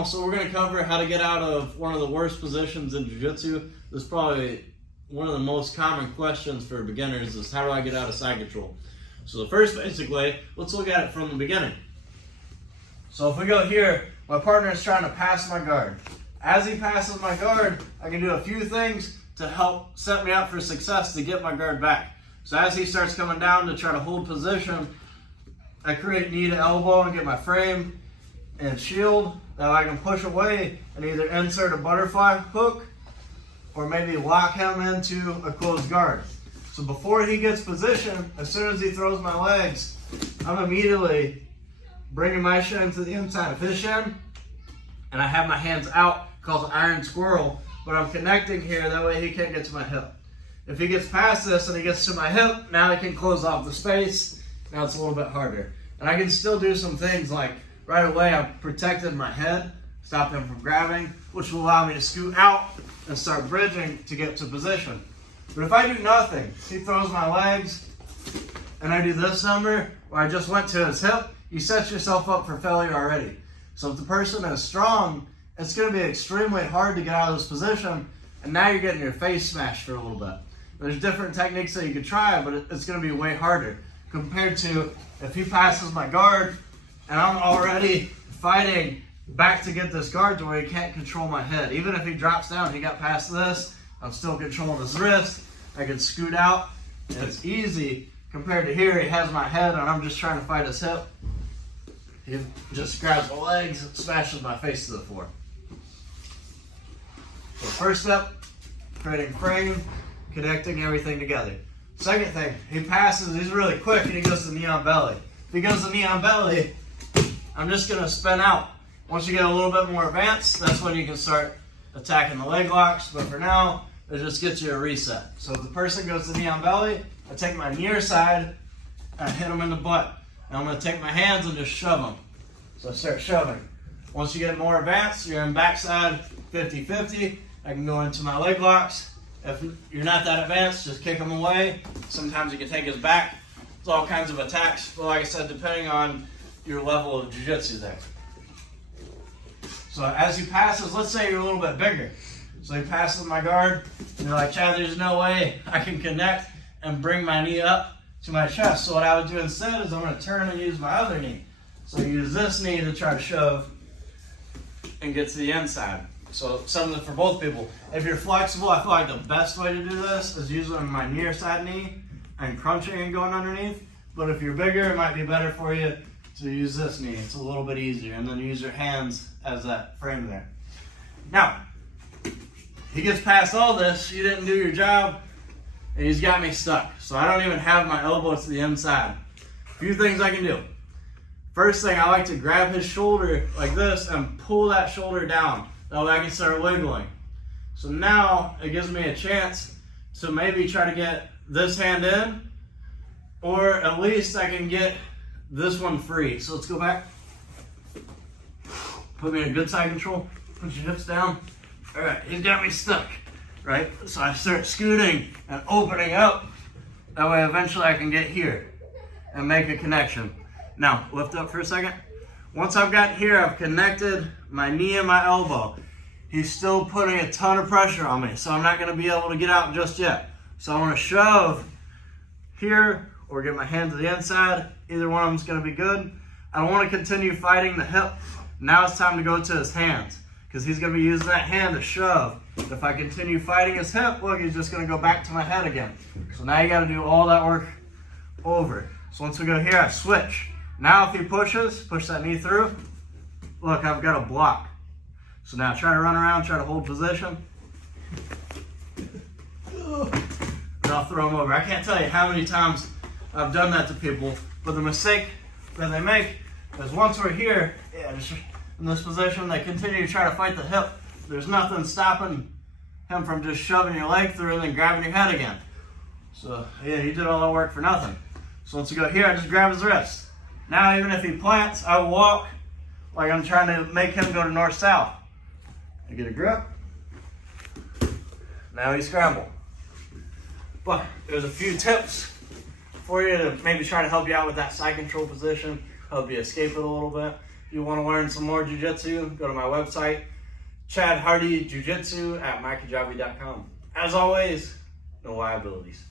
channel. So we're going to cover how to get out of one of the worst positions in jiu-jitsu. This is probably one of the most common questions for beginners is how do I get out of side control? So the first, basically, let's look at it from the beginning. So if we go here, my partner is trying to pass my guard. As he passes my guard, I can do a few things to help set me up for success to get my guard back. So as he starts coming down to try to hold position, I create knee to elbow and get my frame and shield that I can push away and either insert a butterfly hook or maybe lock him into a closed guard. So before he gets positioned, as soon as he throws my legs, I'm immediately bringing my shin to the inside of his shin, and I have my hands out, called iron squirrel, but I'm connecting here, that way he can't get to my hip. If he gets past this and he gets to my hip, now I can close off the space. Now it's a little bit harder. And I can still do some things like right away I've protected my head, stopped him from grabbing, which will allow me to scoot out and start bridging to get to position. But if I do nothing, he throws my legs, and I do this number where I just went to his hip, you set yourself up for failure already. So if the person is strong, it's going to be extremely hard to get out of this position, and now you're getting your face smashed for a little bit. There's different techniques that you could try, but it's going to be way harder compared to if he passes my guard, and I'm already fighting back to get this guard to where he can't control my head. Even if he drops down, he got past this, I'm still controlling his wrist. I can scoot out, and it's easy compared to here. He has my head, and I'm just trying to fight his hip. He just grabs my legs and smashes my face to the floor. So first step, creating frame, connecting everything together. Second thing, he passes, he's really quick, and he goes to knee on belly. If he goes to knee on belly, I'm just going to spin out. Once you get a little bit more advanced, that's when you can start attacking the leg locks, but for now, it just gets you a reset. So if the person goes to knee on belly, I take my near side and I hit them in the butt. And I'm going to take my hands and just shove them. So I start shoving. Once you get more advanced, you're in backside 50-50. I can go into my leg locks. If you're not that advanced, just kick them away. Sometimes you can take his back. It's all kinds of attacks. But like I said, depending on your level of jiu-jitsu there. So as he passes, let's say you're a little bit bigger. So he passes my guard, and you're like, Chad, there's no way I can connect and bring my knee up to my chest. So what I would do instead is I'm going to turn and use my other knee. So I use this knee to try to shove and get to the inside. So something for both people. If you're flexible, I feel like the best way to do this is using my near side knee and crunching and going underneath. But if you're bigger, it might be better for you to use this knee. It's a little bit easier. And then use your hands as that frame there. Now, he gets past all this, you didn't do your job, and he's got me stuck. So I don't even have my elbow to the inside. A few things I can do. First thing, I like to grab his shoulder like this and pull that shoulder down. That way I can start wiggling. So now it gives me a chance to maybe try to get this hand in, or at least I can get this one free. So let's go back. Put me in good side control. Put your hips down. All right, he's got me stuck, right? So I start scooting and opening up. That way eventually I can get here and make a connection. Now, lift up for a second. Once I've got here, I've connected my knee and my elbow. He's still putting a ton of pressure on me, so I'm not gonna be able to get out just yet. So I wanna shove here or get my hand to the inside. Either one of them's gonna be good. I don't wanna continue fighting the hip. Now it's time to go to his hands, because he's going to be using that hand to shove. If I continue fighting his hip, look, he's just going to go back to my head again. So now you got to do all that work over. So once we go here, I switch. Now if he pushes, push that knee through, look, I've got a block. So now try to run around, try to hold position. And I'll throw him over. I can't tell you how many times I've done that to people, but the mistake that they make is once we're here, just in this position, they continue to try to fight the hip. There's nothing stopping him from just shoving your leg through and then grabbing your head again. So yeah, he did all that work for nothing. So once we go here, I just grab his wrist. Now even if he plants, I walk like I'm trying to make him go to north-south. I get a grip. Now he scramble. But there's a few tips for you to maybe try to help you out with that side control position, help you escape it a little bit. If you want to learn some more jiu-jitsu, go to my website, Chad Hardy Jiu-Jitsu at mykajabi.com. As always, no liabilities.